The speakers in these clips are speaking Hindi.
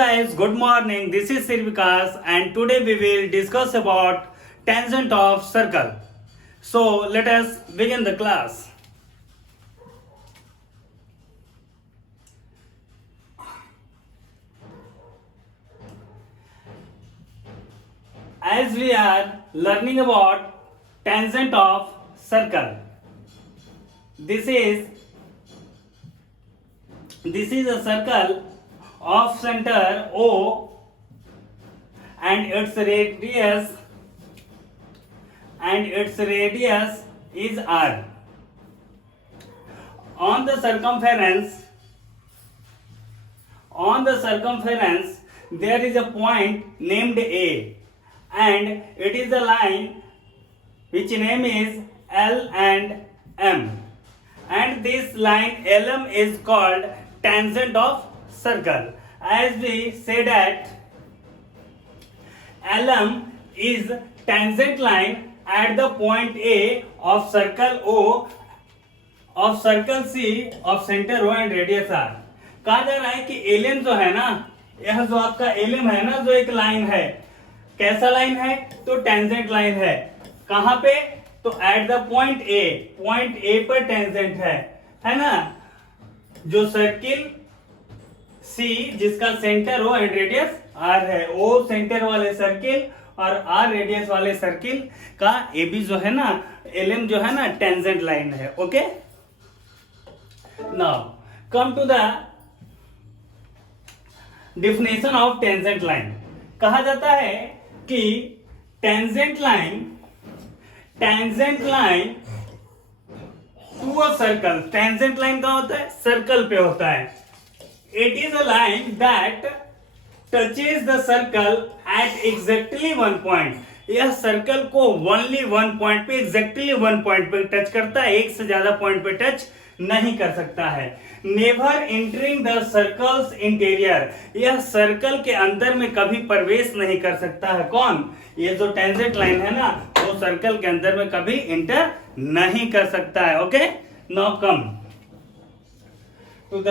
guys, good morning. This is Sir Vikas and today we will discuss about tangent of circle. So let us begin the class. As we are learning about tangent of circle, this is a circle of center O and its radius is R. On the circumference there is a point named A and it is a line which name is L and M, and this line LM is called tangent of circle. As we say that LM is tangent line at the point A of circle O, of circle C, of center O and radius R. कहा जा रहा है कि LM जो है ना, यह जो आपका LM है ना, जो एक लाइन है, कैसा लाइन है? तो टेंजेंट लाइन है. कहां पे? तो एट द पॉइंट ए पर टेंजेंट है ना. जो सर्किल सी जिसका centre O and radius R है, ओ सेंटर वाले सर्किल और आर रेडियस वाले सर्किल का ए बी जो है ना, एलएम जो है ना, टेंजेंट लाइन है. Okay, now come to the definition of tangent line. कहा जाता है कि tangent line to a circle. Tangent line का होता है सर्कल पे होता है. It is a line that touches the circle at exactly one point. यह सर्कल को ओनली वन पॉइंट पे, एग्जैक्टली वन पॉइंट पे टच करता है, एक से ज्यादा पॉइंट पे टच नहीं कर सकता है. Never entering the circles interior. यह सर्कल के अंदर में कभी प्रवेश नहीं कर सकता है. कौन? ये जो टेंजेंट लाइन है ना, वो सर्कल के अंदर में कभी इंटर नहीं कर सकता है. Okay, now come to the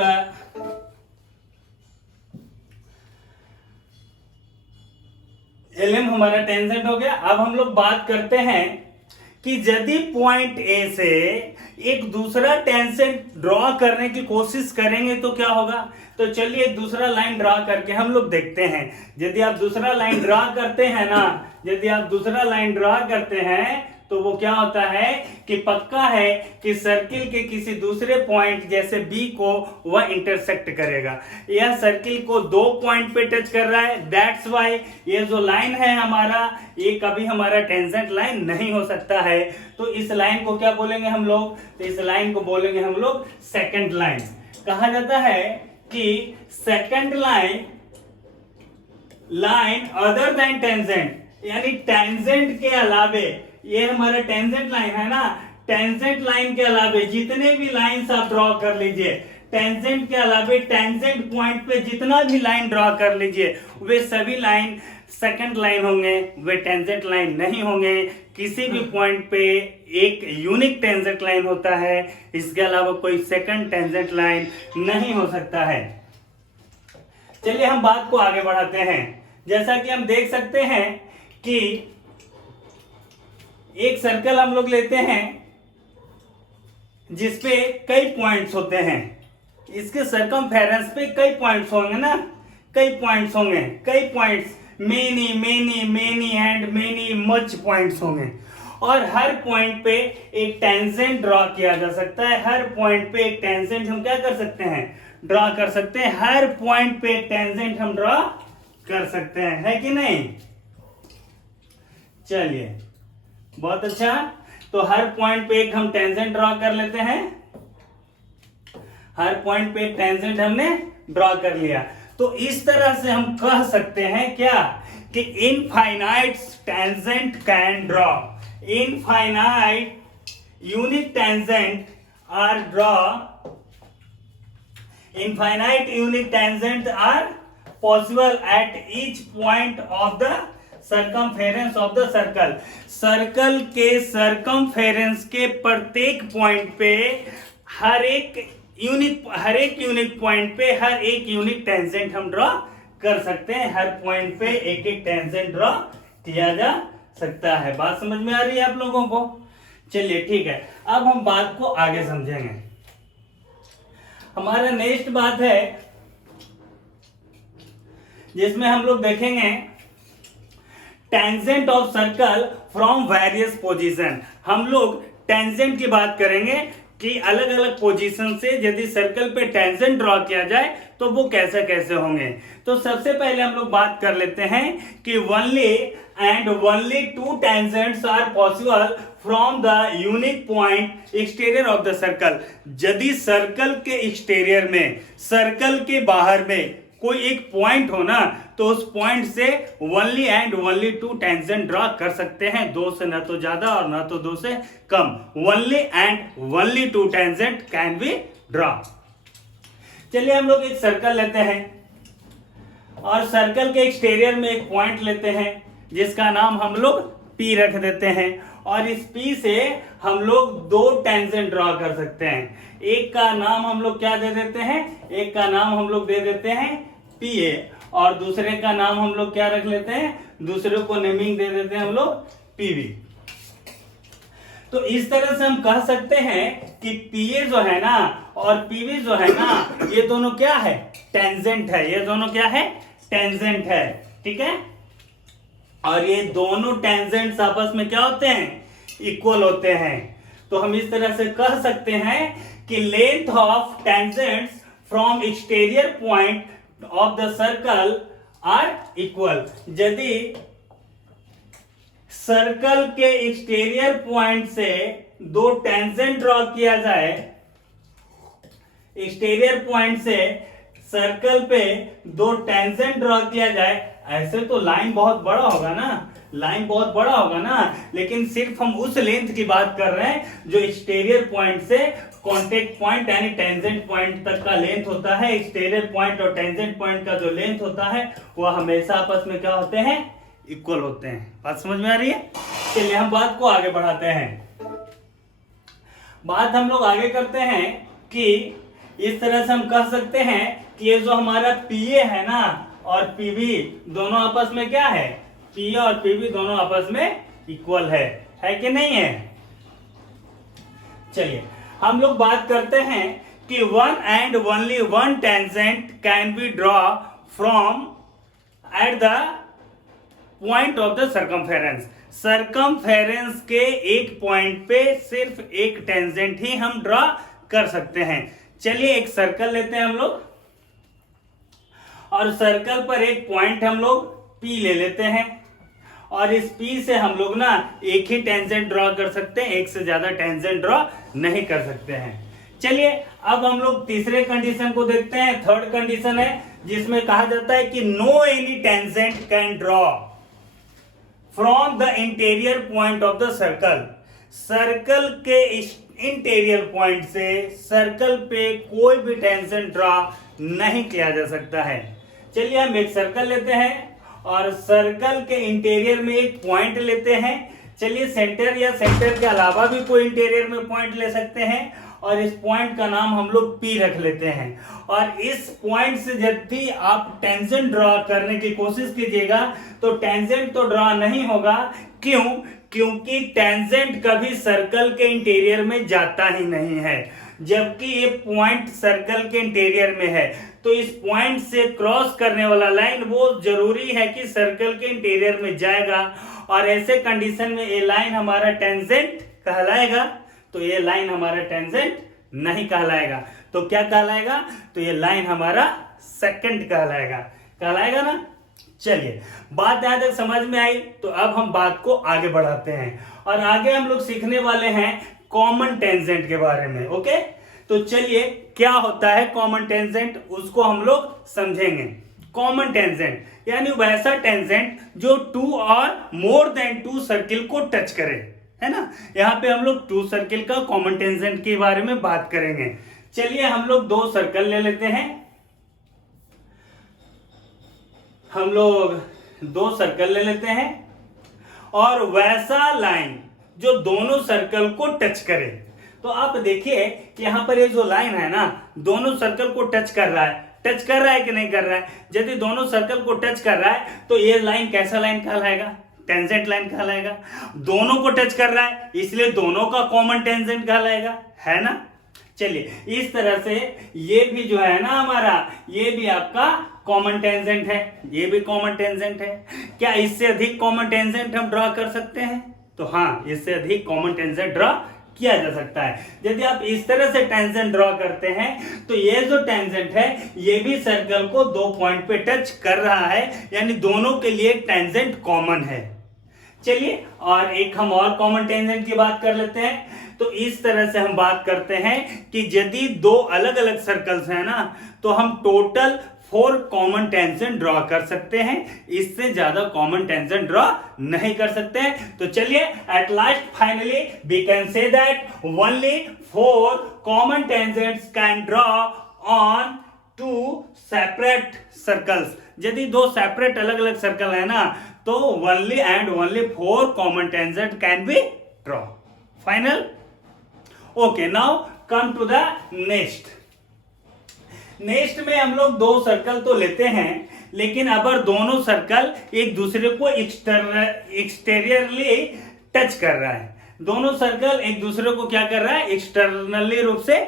LM. हमारा टेंजेंट हो गया. अब हम लोग बात करते हैं कि यदि पॉइंट ए से एक दूसरा टेंजेंट ड्रॉ करने की कोशिश करेंगे तो क्या होगा. तो चलिए एक दूसरा लाइन ड्रॉ करके हम लोग देखते हैं. यदि आप दूसरा लाइन ड्रॉ करते हैं तो वो क्या होता है कि पक्का है कि सर्किल के किसी दूसरे पॉइंट जैसे बी को वह इंटरसेक्ट करेगा. यह सर्किल को दो पॉइंट पे टच कर रहा है. दैट्स वाई ये जो लाइन है हमारा, ये कभी हमारा टेंजेंट लाइन नहीं हो सकता है. तो इस लाइन को क्या बोलेंगे हम लोग? तो इस लाइन को बोलेंगे हम लोग सेकंड लाइन. कहा जाता है कि second line other than tangent, यानी टेंजेंट के अलावे, ये हमारा टेंजेंट लाइन है ना, टेंजेंट लाइन के अलावे जितने भी लाइंस आप ड्रॉ कर लीजिए, टेंजेंट के अलावे टेंजेंट पॉइंट पे जितना भी लाइन ड्रॉ कर लीजिए, वे सभी लाइन सेकंड लाइन होंगे, वे टेंजेंट लाइन नहीं होंगे. किसी भी पॉइंट पे एक यूनिक टेंजेंट लाइन होता है, इसके अलावा कोई सेकंड टेंजेंट लाइन नहीं हो सकता है. चलिए हम बात को आगे बढ़ाते हैं. जैसा कि हम देख सकते हैं कि एक सर्कल हम लोग लेते हैं जिसपे कई पॉइंट्स होते हैं. इसके सर्कमफेरेंस पे कई पॉइंट्स होंगे ना, कई points, many and many much points होंगे. और हर पॉइंट पे एक टेंजेंट ड्रॉ किया जा सकता है. हर पॉइंट पे एक टेंजेंट हम क्या कर सकते हैं? ड्रॉ कर सकते हैं. हर पॉइंट पे एक टेंजेंट हम ड्रॉ कर सकते हैं, है कि नहीं? चलिए, बहुत अच्छा. तो हर पॉइंट पे एक हम टेंजेंट ड्रॉ कर लेते हैं. हर पॉइंट पे एक टेंजेंट हमने ड्रॉ कर लिया. तो इस तरह से हम कह सकते हैं क्या कि infinite tangent can draw. Infinite unique tangent are draw. Infinite unique tangent are possible at each point of the circumference of the circle. Circle के सर्कमफेरेंस के प्रत्येक पॉइंट पे हर एक यूनिक पॉइंट पे हर एक यूनिक टेंजेंट हम ड्रॉ कर सकते हैं, हर पॉइंट पे एक एक टेंजेंट ड्रॉ किया जा सकता है। बात समझ में आ रही है आप लोगों को? चलिए ठीक है, अब हम बात को आगे समझेंगे। हमारा नेक्स्ट बात है जिसमें हम लोग देखेंगे tangent of circle from various position. हम लोग टेंजेंट की बात करेंगे कि अलग अलग पोजीशन से यदि सर्कल पे टेंजेंट ड्रॉ किया जाए तो वो कैसे कैसे होंगे। तो सबसे पहले हम लोग बात कर लेते हैं कि only two tangents are possible from the unique point exterior of the circle. यदि सर्कल के एक्सटीरियर में, सर्कल के बाहर में कोई एक पॉइंट हो ना, तो उस पॉइंट से ओनली टू टेंजेंट ड्रॉ कर सकते हैं, दो से ना तो ज्यादा और ना तो दो से कम। Only two tangent can be draw. चलिए हम लोग एक सर्कल लेते हैं और सर्कल के एक्सटीरियर में एक पॉइंट लेते हैं जिसका नाम हम लोग P रख देते हैं, और इस P से हम लोग दो टेंजेंट ड्रॉ कर सकते हैं। एक का नाम हम लोग क्या दे देते हैं, एक का नाम हम लोग दे देते हैं PA, और दूसरे का नाम हम लोग क्या रख लेते हैं, दूसरे को नेमिंग दे देते हैं हम लोग PB। तो इस तरह से हम कह सकते हैं कि PA जो है ना और PB जो है ना, ये दोनों क्या है, टेंजेंट है। ये दोनों क्या है, टेंजेंट है, ठीक है। और ये दोनों टेंजेंट्स आपस में क्या होते हैं, इक्वल होते हैं। तो हम इस तरह से कह सकते हैं कि length of tangents from exterior point of the circle are equal. यदि सर्कल के एक्सटीरियर पॉइंट से दो टेंजेंट ड्रॉ किया जाए, एक्सटीरियर पॉइंट से सर्कल पे दो टेंजेंट ड्रॉ किया जाए, ऐसे तो लाइन बहुत बड़ा होगा ना, लाइन बहुत बड़ा होगा ना, लेकिन सिर्फ हम उस लेंथ की बात कर रहे हैं जो एक्सटीरियर पॉइंट से कॉन्टेक्ट पॉइंट यानी टेंजेंट पॉइंट तक का लेंथ होता है। एक्सटीरियर पॉइंट और टेंजेंट पॉइंट का जो लेंथ होता है वह हमेशा आपस में क्या होते हैं, इक्वल होते हैं। बात समझ में आ रही है? चलिए हम बात को आगे बढ़ाते हैं। बात हम लोग आगे करते हैं कि इस तरह से हम कह सकते हैं कि ये जो हमारा PA है ना और PB दोनों आपस में क्या है, PA और PB दोनों आपस में इक्वल है कि नहीं है? चलिए हम लोग बात करते हैं कि one and only one tangent can be draw from eight the point of the circumference. Circumference के एक पॉइंट पे सिर्फ एक टेंजेंट ही हम ड्रॉ कर सकते हैं। चलिए एक सर्कल लेते हैं हम लोग और सर्कल पर एक पॉइंट हम लोग P ले लेते हैं, और इस P से हम लोग ना एक ही टेंजेंट ड्रॉ कर सकते हैं, एक से ज्यादा टेंजेंट ड्रॉ नहीं कर सकते हैं। चलिए अब हम लोग तीसरे कंडीशन को देखते हैं। थर्ड कंडीशन है जिसमें कहा जाता है कि no any tangent can draw from the interior point of the circle. Circle के इंटीरियर पॉइंट से सर्कल पे कोई भी टेंजेंट ड्रॉ नहीं किया जा सकता है। चलिए हम एक सर्कल लेते हैं और सर्कल के इंटीरियर में एक पॉइंट लेते हैं। चलिए सेंटर या सेंटर के अलावा भी कोई इंटीरियर में पॉइंट ले सकते हैं, और इस पॉइंट का नाम हम लोग P रख लेते हैं। और इस पॉइंट से जब भी आप टेंजेंट ड्रॉ करने की कोशिश कीजिएगा तो टेंजेंट तो ड्रॉ नहीं होगा। क्यों? क्योंकि टेंजेंट कभी सर्कल के इंटीरियर में जाता ही नहीं है, जबकि ये पॉइंट सर्कल के इंटीरियर में है। तो इस पॉइंट से क्रॉस करने वाला लाइन वो जरूरी है कि सर्कल के इंटीरियर में जाएगा, और ऐसे कंडीशन में ये लाइन हमारा टेंजेंट कहलाएगा। तो ये लाइन हमारा टेंजेंट नहीं कहलाएगा, तो क्या कहलाएगा? तो ये लाइन हमारा सेकंड कहलाएगा ना। चलिए बात यहां तक समझ में आई, तो अब हम बात को आगे बढ़ाते हैं और आगे हम लोग सीखने वाले हैं कॉमन टेंजेंट के बारे में। ओके, तो चलिए क्या होता है कॉमन टेंजेंट, उसको हम लोग समझेंगे। कॉमन टेंजेंट यानी वैसा टेंजेंट जो टू और मोर देन टू सर्किल को टच करे, है ना। यहाँ पे हम लोग टू सर्किल का कॉमन टेंजेंट के बारे में बात करेंगे। चलिए हम लोग दो सर्कल ले लेते हैं। हम लोग दो सर्कल ले लेते हैं और वैसा लाइन जो दोनों सर्कल को टच करे। तो आप देखिए कि यहाँ पर ये जो लाइन है ना दोनों सर्कल को टच कर रहा है, टच कर रहा है कि नहीं कर रहा है? यदि दोनों सर्कल को टच कर रहा है तो ये लाइन कैसा लाइन कहलाएगा? टेंजेंट लाइन कहलाएगा। दोनों को टच कर रहा है इसलिए दोनों का कॉमन टेंजेंट कहलाएगा, है ना। चलिए इस तरह से ये भी जो है ना हमारा, ये भी आपका कॉमन टेंजेंट है, ये भी कॉमन टेंजेंट है। क्या इससे अधिक कॉमन टेंजेंट हम ड्रॉ कर सकते हैं? तो हाँ, इससे अधिक कॉमन टेंजेंट ड्रॉ किया जा सकता है। यदि आप इस तरह से टेंजेंट ड्रॉ करते हैं तो ये जो टेंजेंट है ये भी सर्कल को 2 पॉइंट पे टच कर रहा है, यानी दोनों के लिए टेंजेंट कॉमन है। चलिए और एक हम और कॉमन टेंजेंट की बात कर लेते हैं। तो इस तरह से हम बात करते हैं कि यदि दो अलग अलग सर्कल्स हैं ना, तो हम टोटल 4 कॉमन टेंजेंट ड्रॉ कर सकते हैं, इससे ज्यादा कॉमन टेंजेंट ड्रॉ नहीं कर सकते हैं। तो चलिए at last finally we can say that only 4 common tangents can draw on 2 separate circles. यदि दो सेपरेट अलग अलग सर्कल है ना, तो only and only 4 common tangent can be draw. Final? Okay, now come to the next में हम लोग 2 सर्कल तो लेते हैं, लेकिन अगर दोनों सर्कल एक दूसरे को एक्सटेरियरली टच कर रहा है, दोनों सर्कल एक दूसरे को क्या कर रहा है? एक्सटर्नली रूप से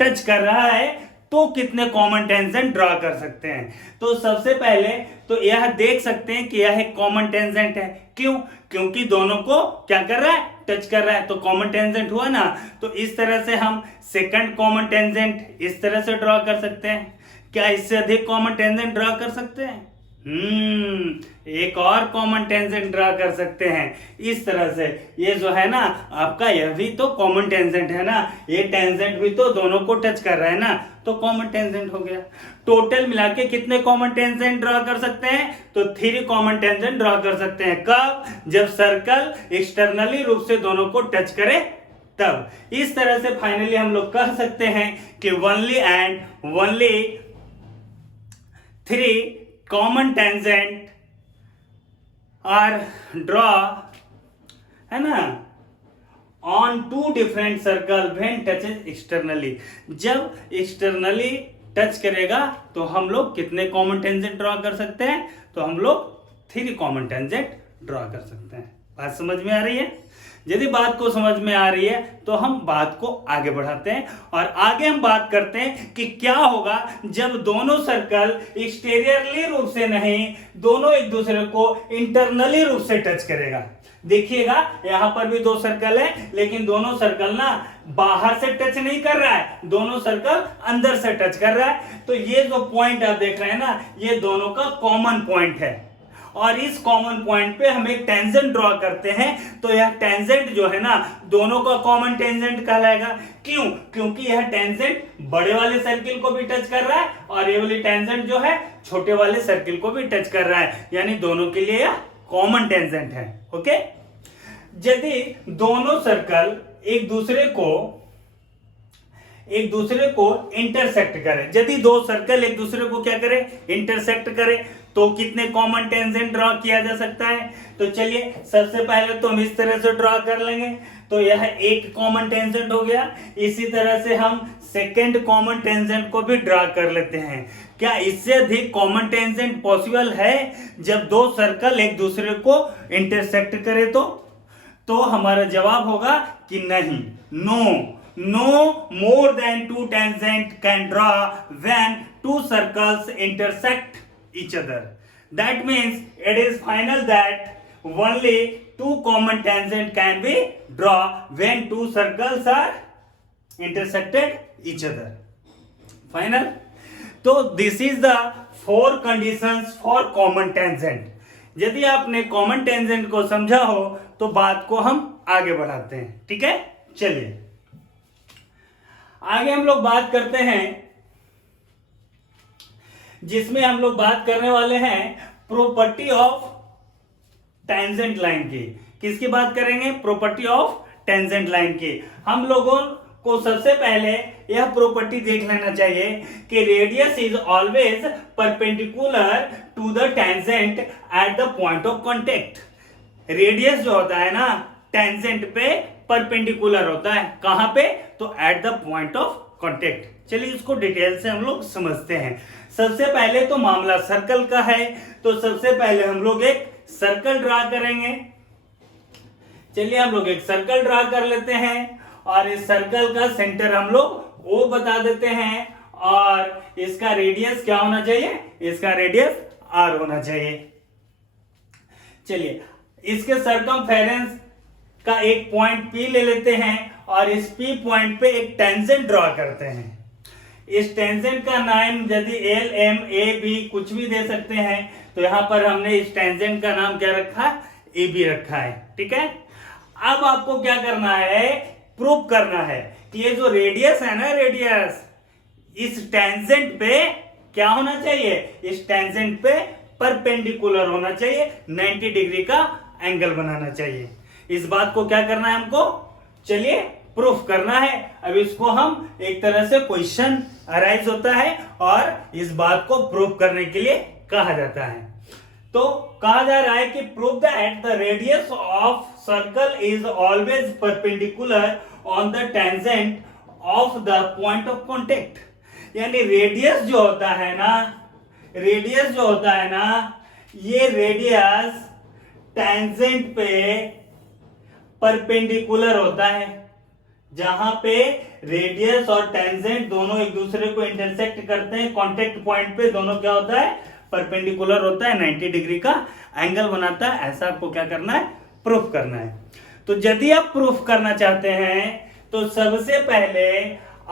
टच कर रहा है, तो कितने कॉमन टेंजेंट ड्रॉ कर सकते हैं? तो सबसे पहले तो यह देख सकते हैं कि यह एक कॉमन टेंजेंट है। क्यों? क्योंकि दोनों को क्या कर रहा है? टच कर रहा है, तो कॉमन टेंजेंट हुआ ना। तो इस तरह से हम सेकंड कॉमन टेंजेंट इस तरह से ड्रॉ कर सकते हैं। क्या इससे अधिक कॉमन टेंजेंट ड्रॉ कर सकते हैं? एक और कॉमन टेंजेंट ड्रॉ कर सकते हैं इस तरह से। ये जो है ना आपका, यह भी तो कॉमन टेंजेंट है ना, ये टेंजेंट भी तो दोनों को टच कर रहा है ना, तो कॉमन टेंजेंट हो गया। टोटल मिला के कितने कॉमन टेंजेंट ड्रॉ कर सकते हैं? तो 3 कॉमन टेंजेंट ड्रॉ कर सकते हैं। कब? जब सर्कल एक्सटर्नली रूप से दोनों को टच करे तब। इस तरह से फाइनली हम लोग कह सकते हैं कि only and only 3 common tangent are draw, है ना, on 2 different circle when touches externally. जब एक्सटर्नली टच करेगा तो हम लोग कितने कॉमन टेंजेंट ड्रॉ कर सकते हैं? तो हम लोग 3 कॉमन टेंजेंट ड्रॉ कर सकते हैं। बात समझ में आ रही है? यदि बात को समझ में आ रही है तो हम बात को आगे बढ़ाते हैं और आगे हम बात करते हैं कि क्या होगा जब दोनों सर्कल एक्सटीरियरली रूप से नहीं, दोनों एक दूसरे को इंटरनली रूप से टच करेगा। देखिएगा यहां पर भी 2 सर्कल है, लेकिन दोनों सर्कल ना बाहर से टच नहीं कर रहा है, दोनों सर्कल अंदर से टच कर रहा है। तो ये जो पॉइंट आप देख रहे हैं ना, ये दोनों का कॉमन पॉइंट है और इस कॉमन पॉइंट पे हम एक टेंजेंट ड्रॉ करते हैं। तो यह टेंजेंट जो है ना दोनों का कॉमन टेंजेंट कहलाएगा। क्यों? क्योंकि यह टेंजेंट बड़े वाले सर्किल को भी टच कर रहा है और ये वाली टेंजेंट जो है छोटे वाले सर्किल को भी टच कर रहा है, यानी दोनों के लिए यह कॉमन टेंजेंट है। ओके, यदि दोनों सर्कल एक दूसरे को इंटरसेक्ट करें, यदि 2 सर्कल एक दूसरे को क्या करें? इंटरसेक्ट करें, तो कितने कॉमन टेंजेंट ड्रॉ किया जा सकता है? तो चलिए सबसे पहले तो हम इस तरह से ड्रॉ कर लेंगे, तो यह एक कॉमन टेंजेंट हो गया। इसी तरह से हम सेकेंड कॉमन टेंजेंट को भी ड्रॉ कर लेते हैं। क्या इससे अधिक कॉमन टेंजेंट पॉसिबल है जब 2 सर्कल एक दूसरे को इंटरसेक्ट करे? तो हमारा जवाब होगा कि नहीं, no more than 2 tangent can draw when 2 circles intersect each other. That means it is final that only 2 common tangent can be draw when 2 circles are intersected each other. Final? तो this is the 4 conditions for common tangent. यदि आपने कॉमन टेंजेंट को समझा हो तो बात को हम आगे बढ़ाते हैं। ठीक है, चलिए आगे हम लोग बात करते हैं, जिसमें हम लोग बात करने वाले हैं प्रॉपर्टी ऑफ टेंजेंट लाइन की। किसकी बात करेंगे? प्रॉपर्टी ऑफ टेंजेंट लाइन की। हम लोगों को सबसे पहले यह प्रॉपर्टी देख लेना चाहिए कि radius is always perpendicular to the tangent at the point of contact. Radius जो होता है ना टेंजेंट पे परपेंडिकुलर होता है। कहां पे? तो eight the point of contact. चलिए इसको डिटेल से हम लोग समझते हैं। सबसे पहले तो मामला सर्कल का है, तो सबसे पहले हम लोग एक सर्कल ड्रा करेंगे। चलिए हम लोग एक सर्कल ड्रा कर लेते हैं और इस सर्कल का सेंटर हम लोग O बता देते हैं और इसका रेडियस क्या होना चाहिए, इसका रेडियस R होना चाहिए। चलिए इसके सरकमफेरेंस का एक पॉइंट P ले लेते हैं और इस P पॉइंट पे एक टेंजेंट ड्रॉ करते हैं। इस टेंजेंट का नाम यदि L M A B कुछ भी दे सकते हैं, तो यहाँ पर हमने इस टेंजेंट का नाम क्या रखा है, AB रखा है। ठीक है, अब आपको क्या करना है, प्रूव करना है कि ये जो रेडियस है ना, रेडियस इस टेंजेंट पे क्या होना चाहिए, इस टेंजेंट पे परपेंडिकुलर होना चाहिए, 90 डिग्री का एंगल बनाना चाहिए। इस बात को क्या करना है हमको, चलिए प्रूफ करना है। अब इसको हम एक तरह से क्वेश्चन अराइज होता है और इस बात को प्रूफ करने के लिए कहा जाता है। तो कहा जा रहा है कि prove that the radius of circle is always perpendicular on the tangent of the point of contact. यानी रेडियस जो होता है ना, रेडियस जो होता है ना, ये रेडियस टेंजेंट पे परपेंडिकुलर होता है। जहां पे रेडियस और टेंजेंट दोनों एक दूसरे को इंटरसेक्ट करते हैं, कांटेक्ट पॉइंट पे दोनों क्या होता है, परपेंडिकुलर होता है, 90 डिग्री का एंगल बनाता है। ऐसा आपको क्या करना है, प्रूफ करना है। तो यदि आप प्रूफ करना चाहते हैं तो सबसे पहले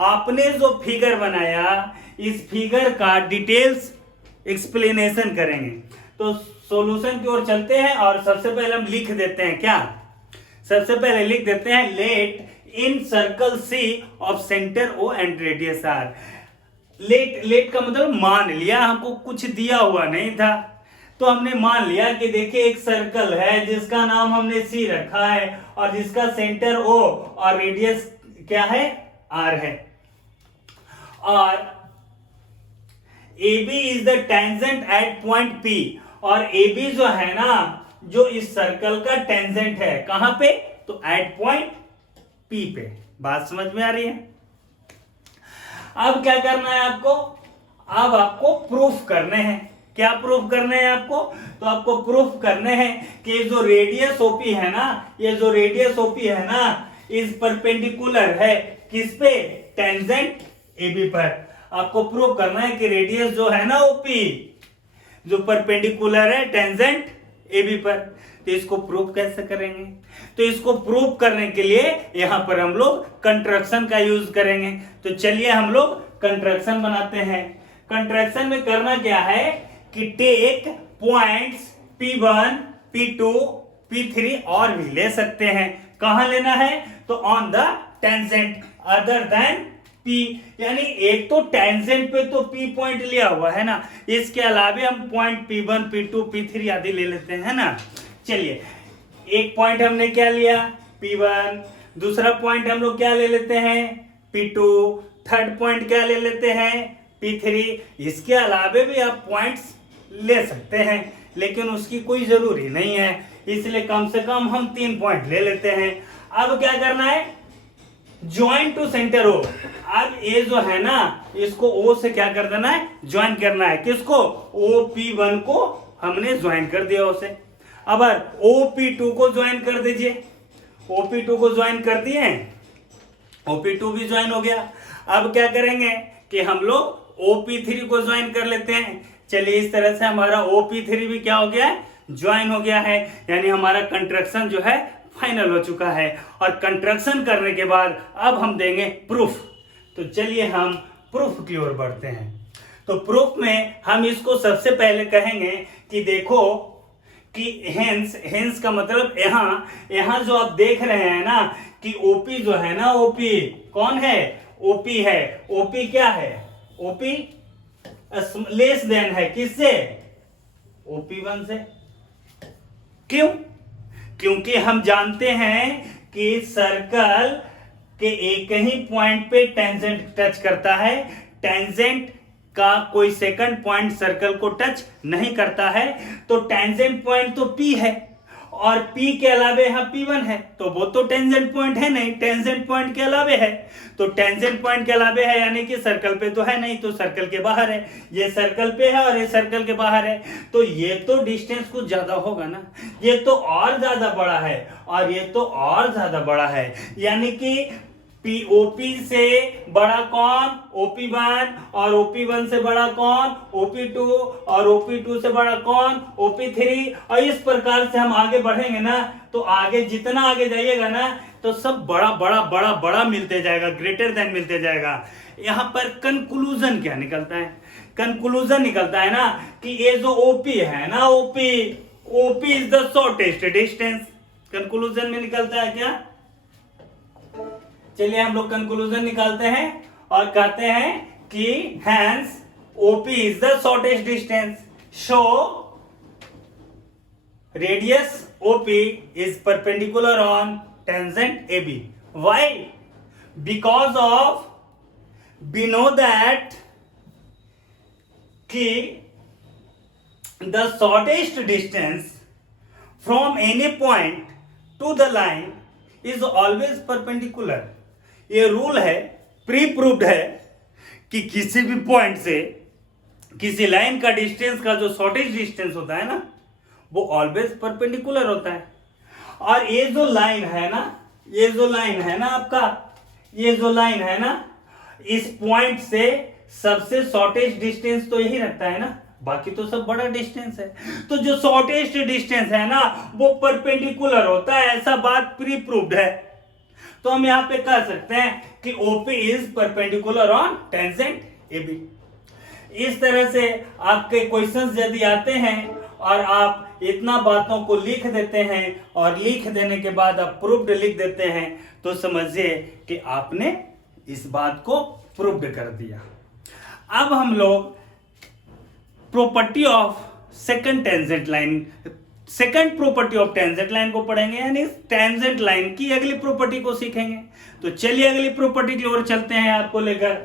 आपने जो फिगर बनाया, इस फिगर का डिटेल्स एक्सप्लेनेशन करेंगे। तो सॉल्यूशन की ओर चलते हैं और सबसे पहले हम लिख देते हैं, क्या सबसे पहले लिख देते हैं, let in circle C of centre O and radius R। Let का मतलब मान लिया, हमको कुछ दिया हुआ नहीं था, तो हमने मान लिया कि देखिए एक सर्कल है जिसका नाम हमने C रखा है और जिसका सेंटर O और रेडियस क्या है, R है। और AB is the tangent eight point P, और AB जो है ना, जो इस सर्कल का टेंजेंट है, कहां पे, तो एट पॉइंट P पे। बात समझ में आ रही है। अब क्या करना है आपको, अब आपको प्रूफ करने हैं। क्या प्रूफ करने हैं आपको, तो आपको प्रूफ करने हैं कि जो रेडियस OP है ना, ये जो रेडियस OP है ना, इस परपेंडिकुलर है किस पे, टेंजेंट AB पर। आपको प्रूफ करना है कि रेडियस जो है ना OP, जो परपेंडिकुलर है टेंजेंट AB पर। तो इसको प्रूफ कैसे करेंगे, तो इसको प्रूफ करने के लिए यहां पर हम लोग कंट्रैक्शन का यूज करेंगे। तो चलिए हम लोग कंट्रैक्शन बनाते हैं। कंट्रैक्शन में करना क्या है कि take points P1, P2, P3 और भी ले सकते हैं। कहां लेना है, तो on the tangent other than P। यानी एक तो टेंजेंट पे तो P पॉइंट लिया हुआ है ना, इसके अलावा हम पॉइंट P1, P2, P3 आदि ले लेते हैं ना। चलिए एक पॉइंट हमने क्या लिया, P1, दूसरा पॉइंट हम लोग क्या ले लेते हैं, P2, थर्ड पॉइंट क्या ले लेते हैं, P3। इसके अलावा भी आप पॉइंट्स ले सकते हैं, लेकिन उसकी कोई जरूरी नहीं है, इसलिए कम से कम हम 3 पॉइंट ले लेते हैं। अब क्या करना है, ज्वाइन टू सेंटर O। अब ये जो है ना, इसको O से क्या कर देना है, ज्वाइन करना है। किसको, OP1 को हमने ज्वाइन कर दिया O से। अब OP2 को ज्वाइन कर दीजिए। OP2 को ज्वाइन कर दिए, OP2 भी ज्वाइन हो गया। अब क्या करेंगे कि हम लोग OP3 को ज्वाइन कर लेते हैं। चलिए इस तरह से हमारा OP3 भी क्या हो गया है, ज्वाइन हो गया है। यानी हमारा कंट्रैक्शन जो है फाइनल हो चुका है। और कंट्रैक्शन करने के बाद अब हम देंगे प्रूफ। तो चलिए हम प्रूफ की ओर बढ़ते हैं। तो प्रूफ में हम इसको सबसे पहले कहेंगे कि देखो कि हेंस का मतलब यहां जो आप देख रहे हैं ना कि OP जो है ना, OP कौन है, OP है। OP क्या है, OP लेस देन है किससे, OP1 से। क्यों, क्योंकि हम जानते हैं कि सर्कल के एक ही पॉइंट पे टेंजेंट टच करता है, टेंजेंट का कोई सेकंड पॉइंट सर्कल को टच नहीं करता है। तो टेंजेंट पॉइंट तो P है और P के अलावे यहाँ P1 है, तो वो तो टेंजेंट पॉइंट है नहीं, टेंजेंट पॉइंट के अलावे है, तो टेंजेंट पॉइंट के अलावे है यानी कि सर्कल पे तो है नहीं, तो सर्कल के बाहर है। ये सर्कल पे है और ये सर्कल के बाहर है, तो ये तो डिस्टेंस कुछ ज्यादा होगा ना, ये तो और ज्यादा बड़ा है और ये तो और ज्यादा बड़ा है, यानी कि OP से बड़ा कौन, OP1, और OP1 से बड़ा कौन, OP2, और OP2 से बड़ा कौन, OP3। और इस प्रकार से हम आगे बढ़ेंगे ना, तो आगे जितना आगे जाइएगा ना तो सब बड़ा बड़ा बड़ा बड़ा मिलते जाएगा, ग्रेटर देन मिलते जाएगा। यहाँ पर कंक्लूजन क्या निकलता है, कंक्लूजन निकलता है ना कि ये जो OP है ना, OP is the shortest distance. Conclusion में निकलता है क्या, चलिए हम लोग कंक्लूजन निकालते हैं और कहते हैं कि hence OP is the shortest distance, so radius OP is perpendicular on tangent AB. Why? Because of we know that कि the shortest distance from any point to the line is always perpendicular. ये रूल है, प्री प्रूव्ड है कि किसी भी पॉइंट से किसी लाइन का डिस्टेंस का जो शॉर्टेस्ट डिस्टेंस होता है ना, वो ऑलवेज परपेंडिकुलर होता है। और ये जो लाइन है ना, ये जो लाइन है ना आपका, ये जो लाइन है ना, इस पॉइंट से सबसे शॉर्टेस्ट डिस्टेंस तो यही रखता है ना, बाकी तो सब बड़ा डिस्टेंस है। तो जो शॉर्टेस्ट डिस्टेंस है ना वो परपेंडिकुलर होता है, ऐसा बात प्री प्रूव्ड है। तो हम यहाँ पे कह सकते हैं कि OP is perpendicular on tangent AB। इस तरह से आपके क्वेश्चंस यदि आते हैं और आप इतना बातों को लिख देते हैं और लिख देने के बाद आप प्रूव्ड लिख देते हैं, तो समझिए कि आपने इस बात को प्रूव्ड कर दिया। अब हम लोग property of second tangent line, second property of tangent line को पढ़ेंगे, यानी टेंजेंट लाइन की अगली प्रॉपर्टी को सीखेंगे। तो चलिए अगली प्रॉपर्टी की ओर चलते हैं आपको लेकर।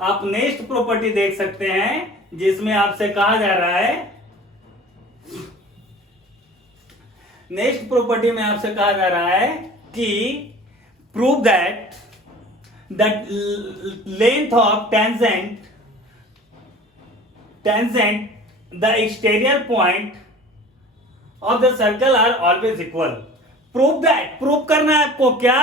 आप नेक्स्ट प्रॉपर्टी देख सकते हैं जिसमें आपसे कहा जा रहा है, नेक्स्ट प्रॉपर्टी में आपसे कहा जा रहा है कि prove that the length of tangent the exterior point of the circle are always equal. Prove that, prove करना है आपको क्या,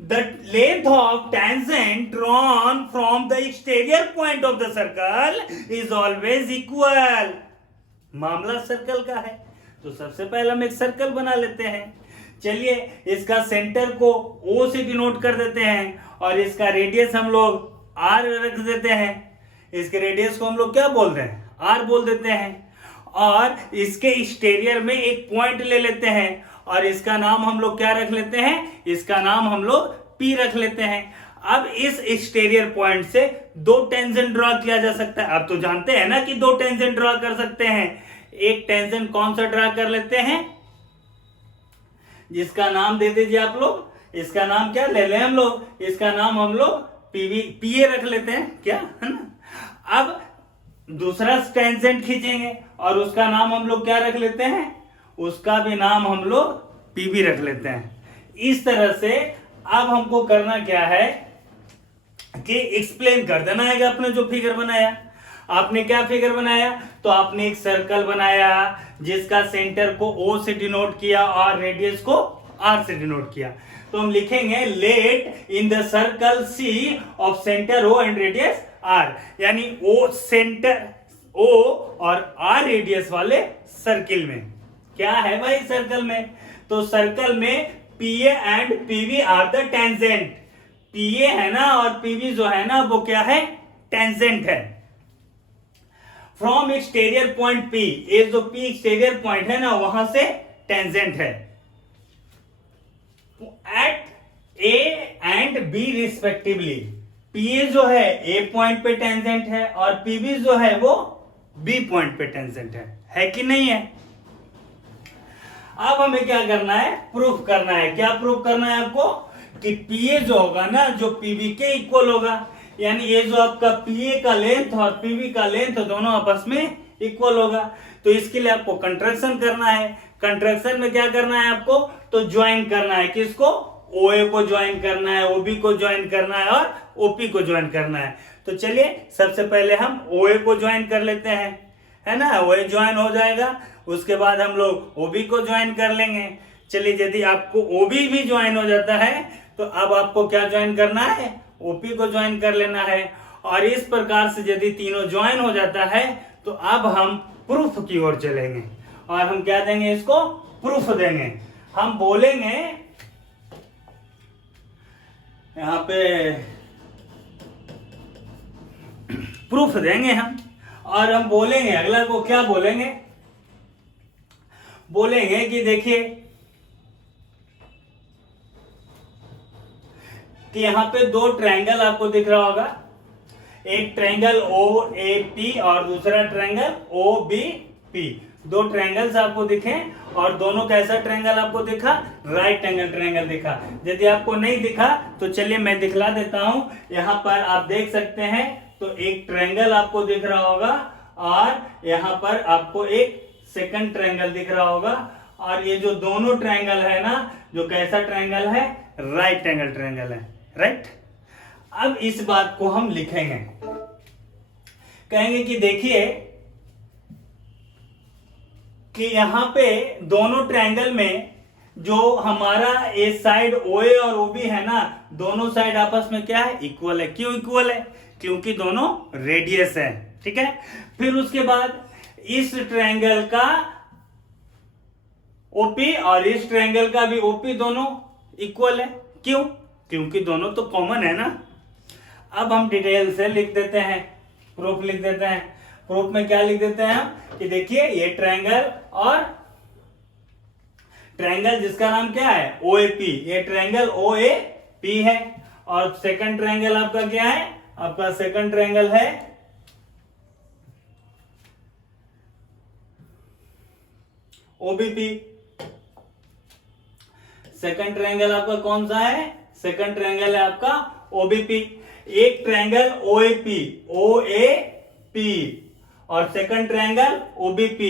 the length of tangent drawn from the exterior point of the circle is always equal. मामला सर्कल का है, तो सबसे पहले हम एक सर्कल बना लेते हैं। चलिए इसका सेंटर को O से डिनोट कर देते हैं और इसका रेडियस हम लोग R रख देते हैं। इसके रेडियस को हम लोग क्या बोल रहे हैं, R बोल देते हैं। और इसके एक्सटीरियर में एक पॉइंट ले लेते हैं और इसका नाम हम लोग क्या रख लेते हैं, इसका नाम हम लोग P रख लेते हैं। अब इस एक्सटीरियर पॉइंट से दो टेंजेंट ड्रॉ किया जा सकता है। आप तो जानते हैं ना कि दो टेंजेंट ड्रॉ कर सकते हैं। एक टेंजेंट कौन सा ड्रॉ कर लेते हैं, जिसका नाम दे दीजिए आप लोग, इसका नाम क्या ले लें हम लोग, इसका नाम हम लोग PA रख लेते हैं, क्या है ना। अब दूसरा टेंजेंट खींचेंगे और उसका नाम हम लोग क्या रख लेते हैं, उसका भी नाम हम लोग PB रख लेते हैं। इस तरह से अब हमको करना क्या है कि एक्सप्लेन कर देना है कि आपने जो फिगर बनाया, आपने क्या फिगर बनाया, तो आपने एक सर्कल बनाया जिसका सेंटर को O से डिनोट किया और रेडियस को R से डिनोट किया। तो हम लिखेंगे let in the circle C of centre O and radius R, यानी O सेंटर O और R रेडियस वाले सर्किल में क्या है भाई, सर्कल में, तो सर्कल में PA and PB are the tangent. PA है ना और PB जो है ना वो क्या है, टेंजेंट है। फ्रॉम एक्सटीरियर पॉइंट P, ये जो P एक्सटीरियर पॉइंट है ना वहां से टेंजेंट है। At A and B respectively, PA जो है A पॉइंट पे टेंजेंट है और PB जो है वो B पॉइंट पे टेंजेंट है कि नहीं है। अब हमें क्या करना है, प्रूफ करना है। क्या प्रूफ करना है आपको, कि PA जो होगा ना जो PB के इक्वल होगा, यानी ये जो आपका PA का लेंथ और PB का लेंथ दोनों आपस में इक्वल होगा। तो इसके लिए आपको कंट्रैक्शन करना है। कंट्रैक्शन में क्या करना है आपको, तो ज्वाइन करना है। किसको, OA को ज्वाइन करना है, OB को ज्वाइन करना है और OP को ज्वाइन करना है। तो चलिए सबसे पहले हम OA को ज्वाइन कर लेते हैं, है ना। OA ज्वाइन हो जाएगा, उसके बाद हम लोग OB को ज्वाइन कर लेंगे। चलिए यदि आपको OB भी ज्वाइन हो जाता है तो अब आपको क्या ज्वाइन करना है, OP को ज्वाइन कर लेना है। और इस प्रकार से यदि तीनों ज्वाइन हो जाता है तो अब हम प्रूफ की ओर चलेंगे और हम क्या देंगे, इसको प्रूफ देंगे। हम बोलेंगे यहां पे प्रूफ देंगे हम, और हम बोलेंगे अगला को क्या बोलेंगे, बोलेंगे कि देखिए कि यहाँ पे दो ट्रायंगल आपको दिख रहा होगा, एक ट्रायंगल OAP और दूसरा ट्रायंगल OBP। दो ट्रायंगल्स आपको दिखे और दोनों कैसा ट्रायंगल आपको दिखा, राइट एंगल ट्रायंगल दिखा। यदि आपको नहीं दिखा तो चलिए मैं दिखला देता हूं। यहाँ पर आप देख सकते हैं तो एक ट्रायंगल आपको दिख रहा होगा और यहाँ पर आपको एक सेकंड ट्रायंगल दिख रहा होगा। और ये जो दोनों ट्रायंगल है ना, जो कैसा ट्रायंगल है, राइट एंगल ट्रायंगल है, राइट। अब इस बात को हम लिखेंगे, कहेंगे कि देखिए कि यहां पे दोनों ट्रायंगल में जो हमारा ए साइड OA और OB है ना, दोनों साइड आपस में क्या है, इक्वल है। क्यों इक्वल है, क्योंकि दोनों रेडियस है, ठीक है। फिर उसके बाद इस ट्रायंगल का OP और इस ट्रायंगल का भी OP दोनों इक्वल है। क्यों, क्योंकि दोनों तो कॉमन है ना। अब हम डिटेल से लिख देते हैं, प्रूफ लिख देते हैं। प्रूफ में क्या लिख देते हैं हम, कि देखिए ये ट्रायंगल और ट्रायंगल जिसका नाम क्या है, OAP, ये ट्रायंगल OAP है। और सेकंड ट्रायंगल आपका क्या है, आपका सेकंड ट्रायंगल है OBP। सेकंड ट्रायंगल आपका कौन सा है, सेकंड ट्रायंगल है आपका OBP। एक ट्रायंगल OAP और सेकंड ट्रायंगल OBP।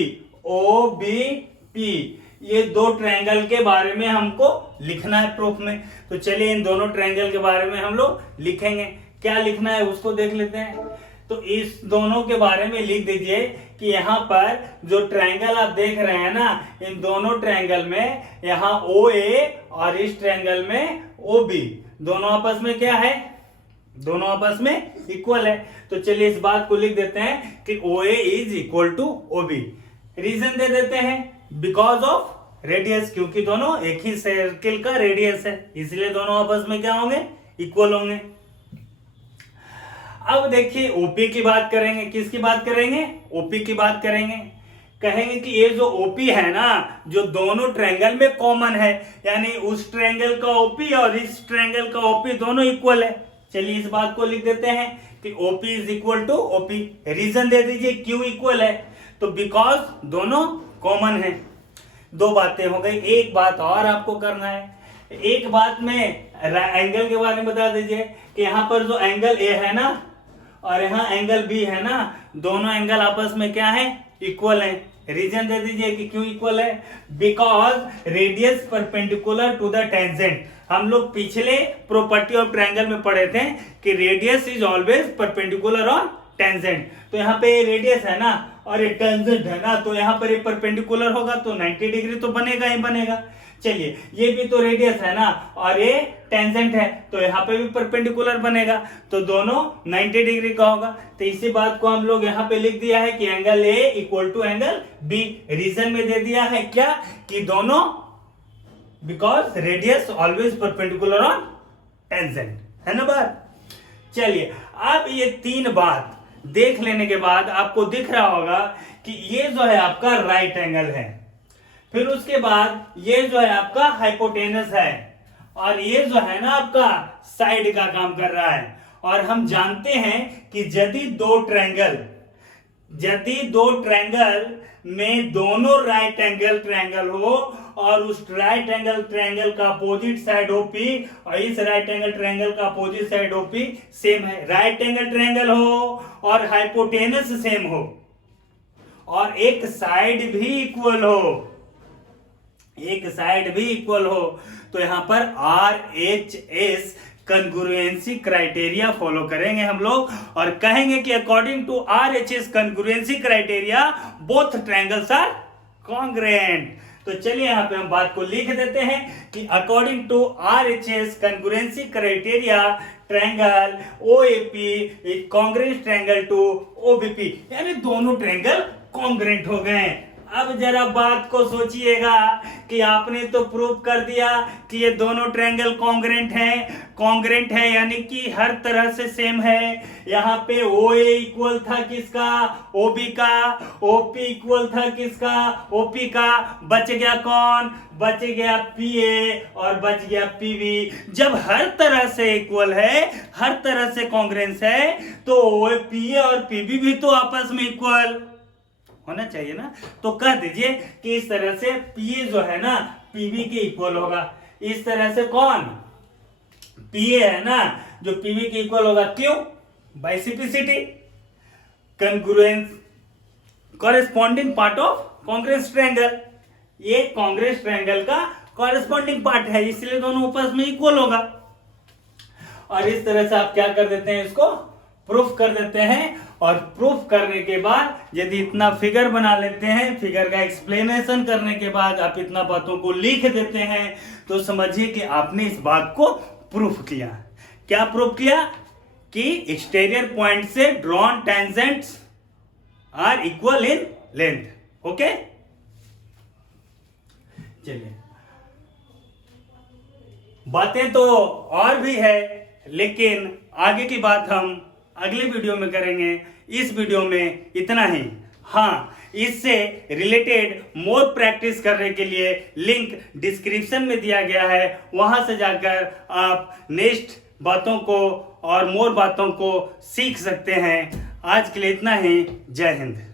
ये दो ट्रायंगल के बारे में हमको लिखना है प्रूफ में। तो चलिए इन दोनों ट्रायंगल के बारे में हम लोग लिखेंगे। क्या लिखना है उसको देख लेते हैं। तो इस दोनों के बारे में लिख दीजिए कि यहाँ पर जो ट्रायंगल आप देख रहे हैं ना, इन दोनों ट्रायंगल में यहाँ OA और इस ट्रायंगल में OB, दोनों आपस में क्या है, दोनों आपस में इक्वल है। तो चलिए इस बात को लिख देते हैं कि OA is equal to OB। Reason दे देते हैं, बिकॉज ऑफ रेडियस, क्योंकि दोनों एक ही सर्किल का रेडियस है, इसलिए दोनों आपस में क्या होंगे, इक्वल होंगे। अब देखिए OP की बात करेंगे, किसकी बात करेंगे, OP की बात करेंगे। कहेंगे कि ये जो OP है ना, जो दोनों ट्रायंगल में कॉमन है, यानी उस ट्रायंगल का OP और इस ट्रायंगल का OP दोनों इक्वल है। चलिए इस बात को लिख देते हैं कि OP is equal to OP। Reason दे दीजिए क्यों इक्वल है, तो बिकॉज दोनों कॉमन है। दो बातें हो गई, एक बात और आपको करना है। एक बात में एंगल के बारे में बता दीजिए कि यहाँ पर जो एंगल A है ना और यहाँ एंगल B है ना, दोनों एंगल आपस में क्या है, इक्वल है। रीजन दे दीजिए कि क्यों इक्वल है, because radius perpendicular to the tangent. हम लोग पिछले प्रॉपर्टी ऑफ ट्रायंगल में पढ़े थे कि radius is always perpendicular on tangent. तो यहाँ पे रेडियस है ना और ये टेंजेंट है ना, तो यहाँ पर ये परपेंडिकुलर होगा तो 90 डिग्री तो बनेगा ही बनेगा। चलिए ये भी तो रेडियस है ना और ये टेंजेंट है, तो यहाँ पे भी परपेंडिकुलर बनेगा, तो दोनों 90 डिग्री का होगा। तो इसी बात को हम लोग यहाँ पे लिख दिया है कि angle A equal to angle B। Reason में दे दिया है क्या, कि दोनों because radius always perpendicular on tangent, है ना बात। चलिए अब ये तीन बात देख लेने के बाद आपको दिख रहा होगा कि ये जो है आपका राइट एंगल है, फिर उसके बाद ये जो है आपका हाइपोटेनस है और ये जो है ना आपका साइड का काम कर रहा है। और हम जानते हैं कि यदि दो ट्रायंगल में दोनों राइट एंगल ट्रायंगल हो और उस राइट एंगल ट्रायंगल का अपोजिट साइड OP और इस राइट एंगल ट्रायंगल का अपोजिट साइड OP सेम है, राइट एंगल ट्रायंगल हो और हाइपोटेनस सेम हो और एक साइड भी इक्वल हो, एक साइड भी इक्वल हो, तो यहां पर RHS कन्ग्रुएंसी क्राइटेरिया फॉलो करेंगे हम लोग और कहेंगे कि according to RHS congruency criteria both triangles are congruent. तो चलिए यहां पे हम बात को लिख देते हैं कि according to RHS congruency criteria triangle OAP is congruent triangle to OBP, यानी दोनों ट्रायंगल कॉन्ग्रुएंट हो गए। अब जरा बात को सोचिएगा कि आपने तो प्रूव कर दिया कि ये दोनों ट्रायंगल कॉन्ग्रुएंट है यानी कि हर तरह से सेम है। यहाँ पे OA इक्वल था किसका, OB का, OP इक्वल था किसका, OP का, बच गया कौन, बच गया PA और बच गया PB। जब हर तरह से इक्वल है, हर तरह से कॉन्ग्रुएंस है, तो PA और PB भी तो आपस में इक्वल होना चाहिए ना। तो कह दीजिए कि इस तरह से PA जो है ना PB के इक्वल होगा, इस तरह से कौन PA है ना जो PB के इक्वल होगा। क्यों? By simplicity, congruence, corresponding part of congruence triangle, ये कॉन्ग्रुएंस ट्रायंगल का कॉरेस्पॉन्डिंग पार्ट है, इसलिए दोनों आपस में इक्वल होगा। और इस तरह से आप क्या कर देते हैं, इसको प्रूफ कर देते हैं। और प्रूफ करने के बाद यदि इतना फिगर बना लेते हैं, फिगर का एक्सप्लेनेशन करने के बाद आप इतना बातों को लिख देते हैं, तो समझिए कि आपने इस बात को प्रूफ किया। क्या प्रूफ किया? कि एक्सटीरियर पॉइंट से drawn tangents are equal in length. Okay, चलिए बातें तो और भी है, लेकिन आगे की बात हम अगले वीडियो में करेंगे। इस वीडियो में इतना ही। हाँ, इससे रिलेटेड मोर प्रैक्टिस करने के लिए लिंक डिस्क्रिप्शन में दिया गया है, वहां से जाकर आप नेक्स्ट बातों को और मोर बातों को सीख सकते हैं। आज के लिए इतना ही। जय हिंद।